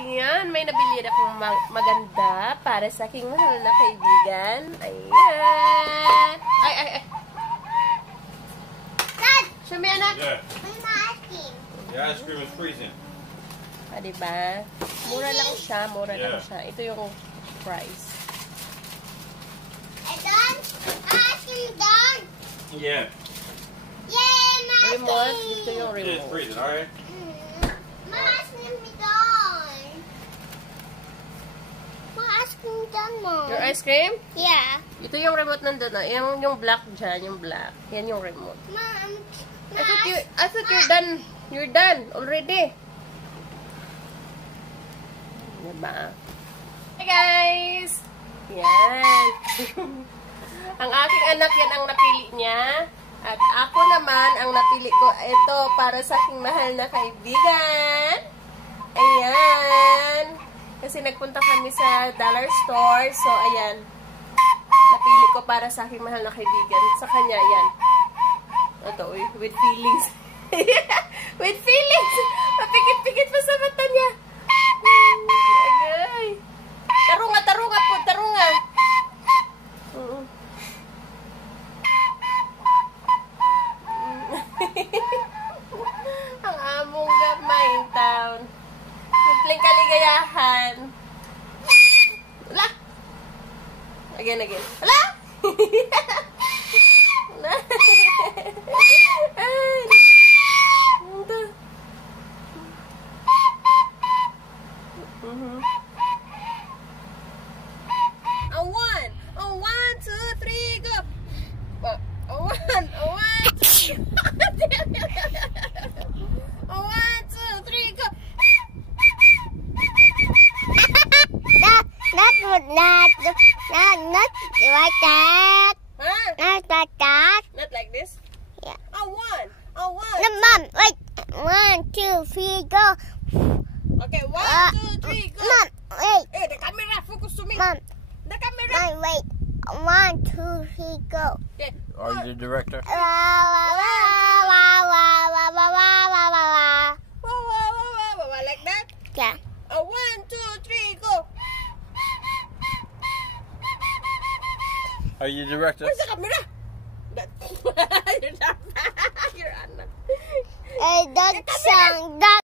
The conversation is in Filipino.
Ayan, may nabili akong maganda para sa aking mahal na kaibigan. Ayan. Ay. Dad! Show me, anak. Yeah. Where's my ice cream? The ice cream is freezing. Diba? Mura lang siya, Yeah. Ito yung price. Done? My ice cream done? Yeah. Yay, my ice Remote, cream! ito yung Yeah, it's remote. freezing, alright? My ice cream is done. My ice cream done, Mom. Your ice cream? Yeah. Ito yung remote nandun na. Yung black dyan, yung black. Yan yung remote. Mom, I thought you're done. You're done already. Diba? Hey guys! Yan. Ang aking anak yan ang napili niya. At ako naman, ang napili ko ito para sa aking mahal na kaibigan. Ayan. Kasi nagpunta kami sa dollar store. So, ayan. Napili ko para sa aking mahal na kaibigan. Sa kanya, ayan. Ito, with feelings. With feelings! Mapikit-pikit pa sa mata niya. Agay. Tarunga po, tarunga. Ang among gamay town. Simpleng kaligayahan. Wala. Again. Wala! Wala. Ay. Ito. A one. A 1, 2, 3, go. A one. A 1, 2. A 1, 2, 3, go. Not like that. Huh? Not like that. Not like this? Yeah. A 1. A 1. No, Mom, wait. 1, 2, 3, go. Okay, 1, 2, 3, go. Mom, wait. Hey, the camera, focus to me. Mom, The camera. Mom, wait. 1, 2, 3, go. Okay. Are you the director? Wow, wow, wow, wow, wow, wow, wow, wow. Wow, like that? Yeah. A 1, 2, 3, go. Are you the director? Where's the camera? You're not. You're not. That song, that